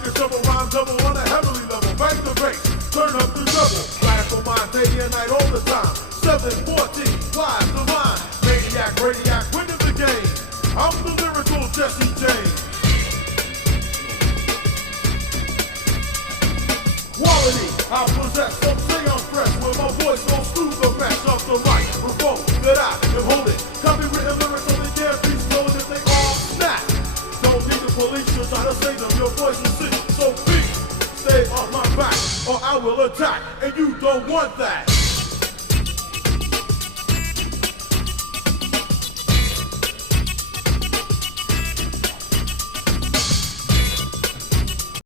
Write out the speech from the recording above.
like a shovel, rhyme double on a heavenly level. Bang the bass, turn up the double. Radical mind, day and night, all the time. 714, live the line. Maniac, radiac, winning the game. I'm the lyrical Jesse James. Quality, I possess, some say I'm fresh. When my voice goes through the mesh of the microphone that I am holding. Copywritten lyrics only can't be stolen if they all snap. Don't need the police to try to save them, your voice will sing. So please, stay off my back, or I will attack, and you don't want that.